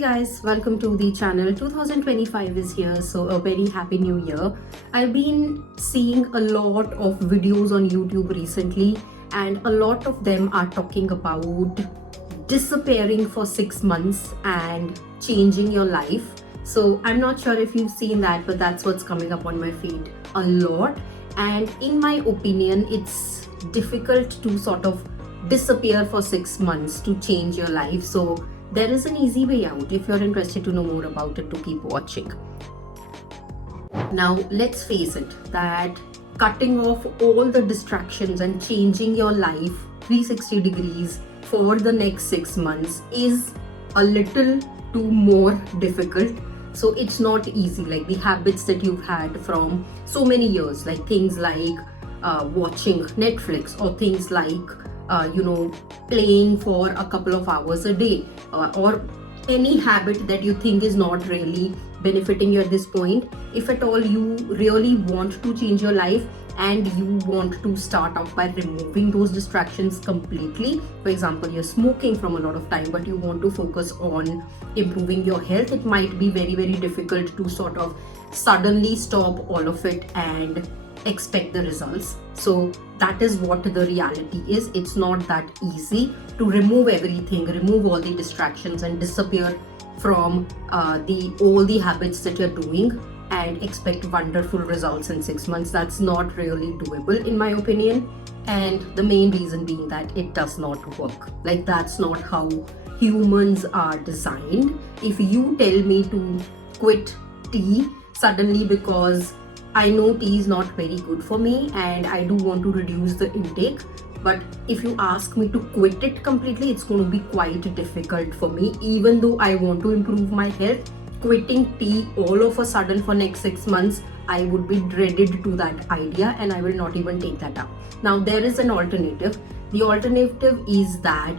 guys, welcome to the channel. 2025 is here, so a very happy new year. I've been seeing a lot of videos on YouTube recently, and a lot of them are talking about disappearing for 6 months and changing your life. So I'm not sure if you've seen that, but that's what's coming up on my feed a lot. And in my opinion, it's difficult to sort of disappear for 6 months to change your life. So there is an easy way out. If you're interested to know more about it, to keep watching. Now, let's face it that cutting off all the distractions and changing your life 360 degrees for the next 6 months is a little too more difficult. So it's not easy. Like the habits that you've had from so many years, like things like watching Netflix, or things like playing for a couple of hours a day, or any habit that you think is not really benefiting you at this point. If at all you really want to change your life and you want to start off by removing those distractions completely, for example, you're smoking from a lot of time but you want to focus on improving your health, it might be very, very difficult to sort of suddenly stop all of it and expect the results. So that is what the reality is. It's not that easy to remove everything, remove all the distractions and disappear from all the habits that you're doing and expect wonderful results in 6 months. That's not really doable in my opinion. And the main reason being that it does not work. Like, that's not how humans are designed. If you tell me to quit tea suddenly because I know tea is not very good for me and I do want to reduce the intake, but if you ask me to quit it completely, it's going to be quite difficult for me. Even though I want to improve my health, quitting tea all of a sudden for next 6 months, I would be dreaded to that idea and I will not even take that up. Now there is an alternative. The alternative is that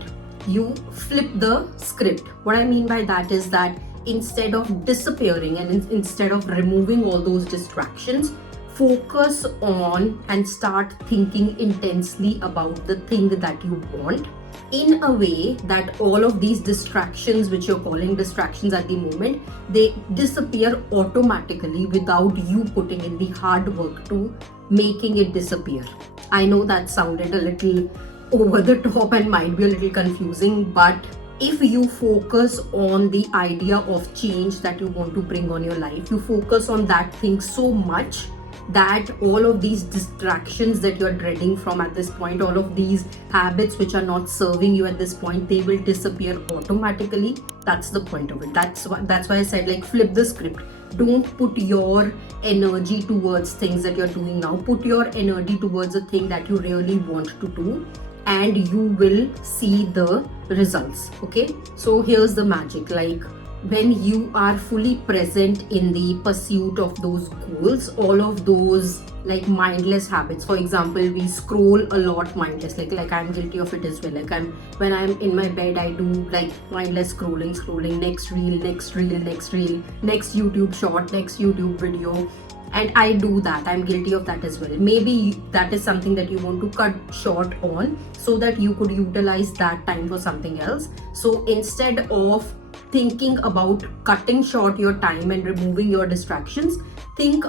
you flip the script. What I mean by that is that instead of disappearing and instead of removing all those distractions, focus on and start thinking intensely about the thing that you want, in a way that all of these distractions, which you're calling distractions at the moment, they disappear automatically without you putting in the hard work to making it disappear. I know that sounded a little over the top and might be a little confusing, but if you focus on the idea of change that you want to bring on your life, you focus on that thing so much that all of these distractions that you're dreading from at this point, all of these habits which are not serving you at this point, they will disappear automatically. That's the point of it. That's why I said, like, flip the script. Don't put your energy towards things that you're doing now. Put your energy towards a thing that you really want to do, and you will see the results. Okay, so here's the magic. Like, when you are fully present in the pursuit of those goals, all of those like mindless habits, for example, we scroll a lot mindless, like I'm guilty of it as well. Like, when I'm in my bed, I do like mindless scrolling, next reel, next YouTube short, next YouTube video. And I do that. I'm guilty of that as well. Maybe that is something that you want to cut short on so that you could utilize that time for something else. So instead of thinking about cutting short your time and removing your distractions, think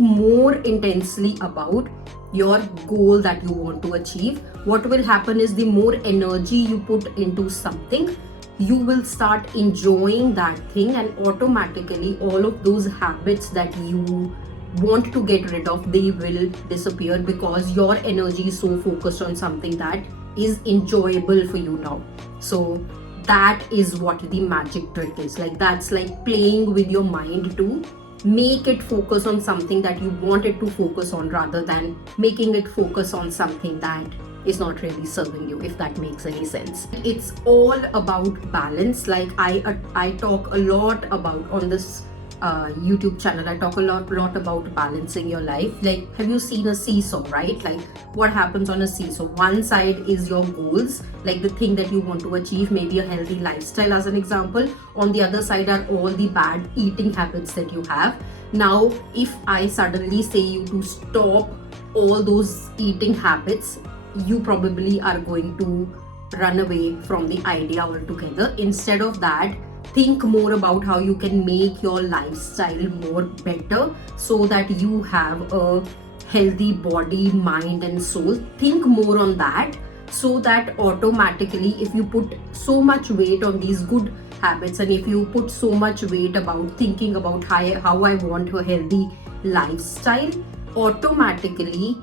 more intensely about your goal that you want to achieve. What will happen is, the more energy you put into something, you will start enjoying that thing, and automatically all of those habits that you want to get rid of, they will disappear because your energy is so focused on something that is enjoyable for you now. So that is what the magic trick is. Like, that's like playing with your mind to make it focus on something that you want it to focus on, rather than making it focus on something that is not really serving you, if that makes any sense. It's all about balance. Like, I talk a lot about on this YouTube channel, I talk a lot about balancing your life. Like, have you seen a seesaw, right? Like, what happens on a seesaw? One side is your goals, like the thing that you want to achieve, maybe a healthy lifestyle as an example. On the other side are all the bad eating habits that you have. Now, if I suddenly say you to stop all those eating habits, you probably are going to run away from the idea altogether. Instead of that, think more about how you can make your lifestyle more better so that you have a healthy body, mind and soul. Think more on that, so that automatically, if you put so much weight on these good habits, and if you put so much weight about thinking about how I want a healthy lifestyle, automatically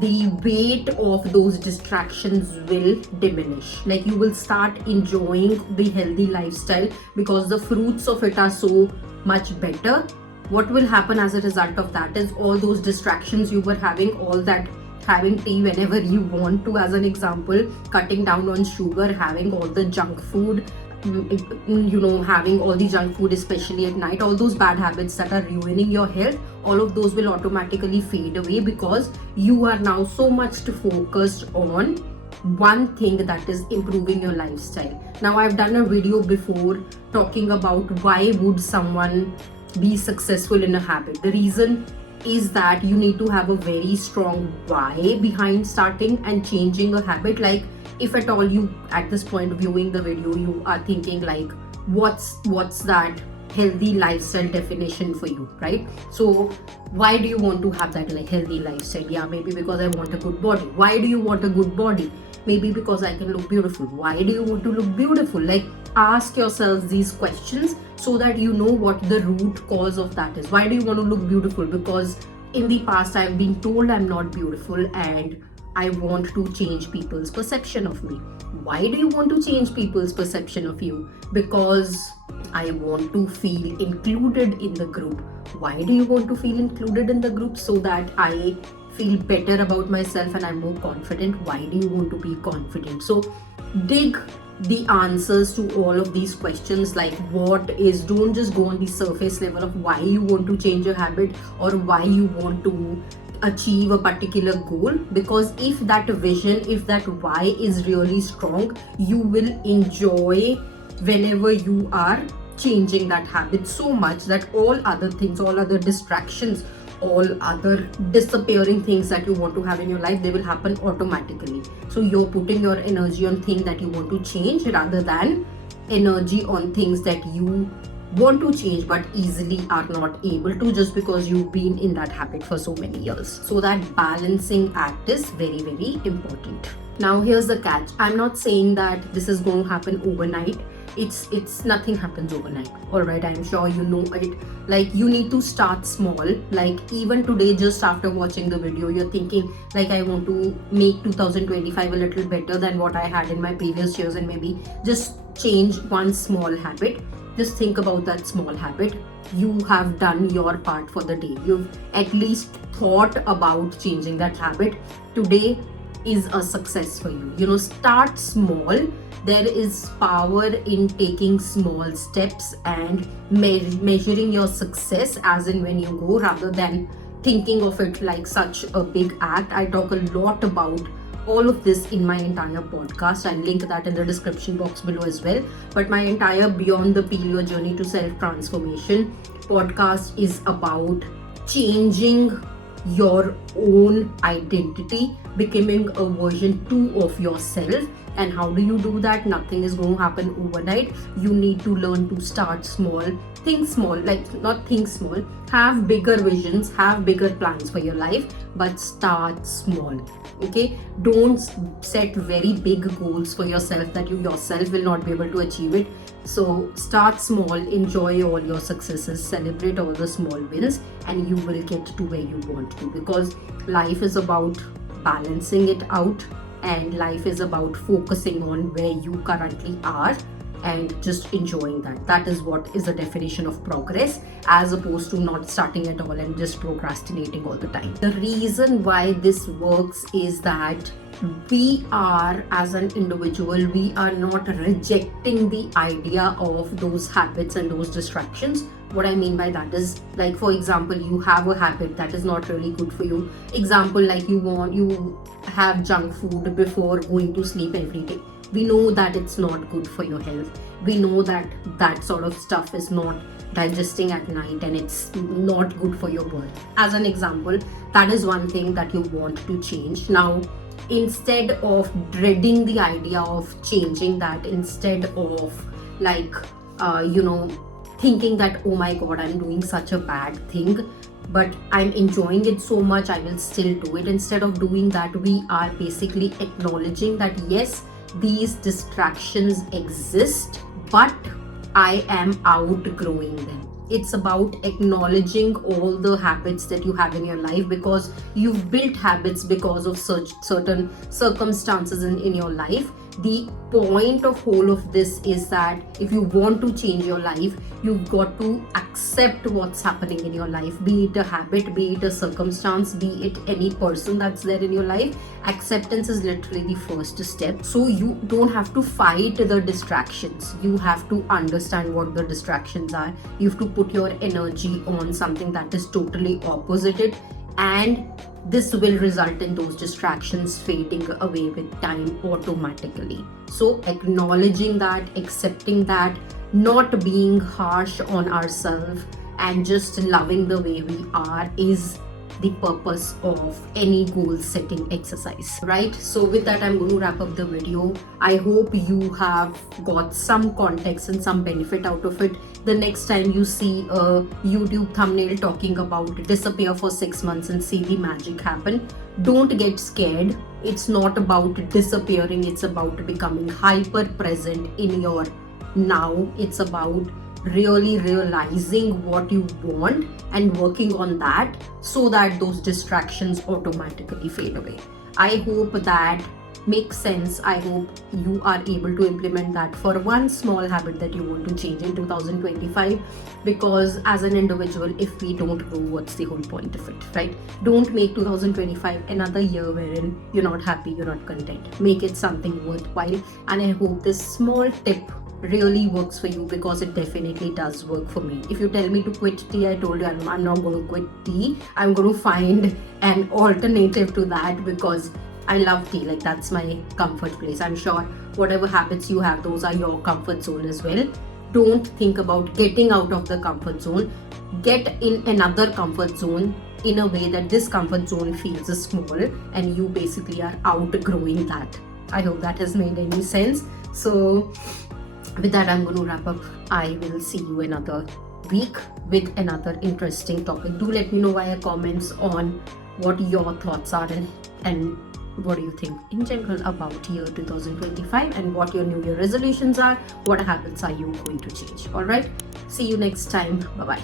the weight of those distractions will diminish. Like, you will start enjoying the healthy lifestyle because the fruits of it are so much better. What will happen as a result of that is all those distractions you were having, all that having tea whenever you want to, as an example, cutting down on sugar, having all the junk food, having all the junk food, especially at night, all those bad habits that are ruining your health, all of those will automatically fade away because you are now so much focused on one thing, that is improving your lifestyle. Now, I've done a video before talking about why would someone be successful in a habit. The reason is that you need to have a very strong why behind starting and changing a habit. Like, if at all you at this point viewing the video, you are thinking like, what's that healthy lifestyle definition for you, right? So why do you want to have that like healthy lifestyle? Yeah, maybe because I want a good body. Why do you want a good body? Maybe because I can look beautiful. Why do you want to look beautiful? Like, ask yourselves these questions so that you know what the root cause of that is. Why do you want to look beautiful? Because in the past I've been told I'm not beautiful and I want to change people's perception of me. Why do you want to change people's perception of you? Because I want to feel included in the group. Why do you want to feel included in the group? So that I feel better about myself and I'm more confident. Why do you want to be confident? So dig the answers to all of these questions. Like, don't just go on the surface level of why you want to change your habit or why you want to achieve a particular goal, because if that vision, if that why is really strong, you will enjoy whenever you are changing that habit so much that all other things, all other distractions, all other disappearing things that you want to have in your life, they will happen automatically. So you're putting your energy on things that you want to change rather than energy on things that you want to change but easily are not able to, just because you've been in that habit for so many years. So that balancing act is very, very important. Now, here's the catch. I'm not saying that this is going to happen overnight. It's nothing happens overnight. All right, I'm sure you know it. Like, you need to start small. Like, even today, just after watching the video, you're thinking like, I want to make 2025 a little better than what I had in my previous years, and maybe just change one small habit. Just think about that small habit. You have done your part for the day. You've at least thought about changing that habit. Today is a success for you. Start small. There is power in taking small steps and measuring your success as in when you go, rather than thinking of it like such a big act. I talk a lot about all of this in my entire podcast. I'll link that in the description box below as well. But my entire Beyond the Peel, Your Journey to Self-Transformation podcast is about changing your own identity, becoming a version 2 of yourself. And how do you do that? Nothing is going to happen overnight. You need to learn to start small. Think small, like not think small. Have bigger visions, have bigger plans for your life, but start small. Okay? Don't set very big goals for yourself that you yourself will not be able to achieve it. So start small, enjoy all your successes, celebrate all the small wins, and you will get to where you want to, because life is about balancing it out. And life is about focusing on where you currently are and just enjoying that. That is what is the definition of progress, as opposed to not starting at all and just procrastinating all the time. The reason why this works is that we are, as an individual, we are not rejecting the idea of those habits and those distractions. What I mean by that is, like, for example, you have a habit that is not really good for you. Example, like you have junk food before going to sleep every day. We know that it's not good for your health. We know that that sort of stuff is not digesting at night and it's not good for your body. As an example, that is one thing that you want to change. Now, instead of dreading the idea of changing that, instead of like thinking that, oh my god, I'm doing such a bad thing, but I'm enjoying it so much, I will still do it. Instead of doing that, we are basically acknowledging that yes, these distractions exist, but I am outgrowing them. It's about acknowledging all the habits that you have in your life, because you've built habits because of certain circumstances in your life. The point of whole of this is that if you want to change your life, you've got to accept what's happening in your life, be it a habit, be it a circumstance, be it any person that's there in your life. Acceptance is literally the first step. So you don't have to fight the distractions, you have to understand what the distractions are. You have to put your energy on something that is totally opposite, and this will result in those distractions fading away with time automatically. So acknowledging that, accepting that, not being harsh on ourselves, and just loving the way we are is the purpose of any goal setting exercise, right? So with that, I'm going to wrap up the video. I hope you have got some context and some benefit out of it. The next time you see a YouTube thumbnail talking about disappear for 6 months and see the magic happen, don't get scared. It's not about disappearing, it's about becoming hyper present in your now. It's about really realizing what you want and working on that, so that those distractions automatically fade away. I hope that makes sense. I hope you are able to implement that for one small habit that you want to change in 2025, because as an individual, if we don't grow, what's the whole point of it, right? Don't make 2025 another year wherein you're not happy, you're not content. Make it something worthwhile, and I hope this small tip really works for you, because it definitely does work for me. If you tell me to quit tea, I told you I'm not going to quit tea. I'm going to find an alternative to that, because I love tea. Like, that's my comfort place. I'm sure whatever habits you have, those are your comfort zone as well. Don't think about getting out of the comfort zone. Get in another comfort zone in a way that this comfort zone feels small and you basically are outgrowing that. I hope that has made any sense. So with that, I'm going to wrap up. I will see you another week with another interesting topic. Do let me know via comments on what your thoughts are, and what do you think in general about year 2025, and what your new year resolutions are. What habits are you going to change? All right, see you next time. Bye bye.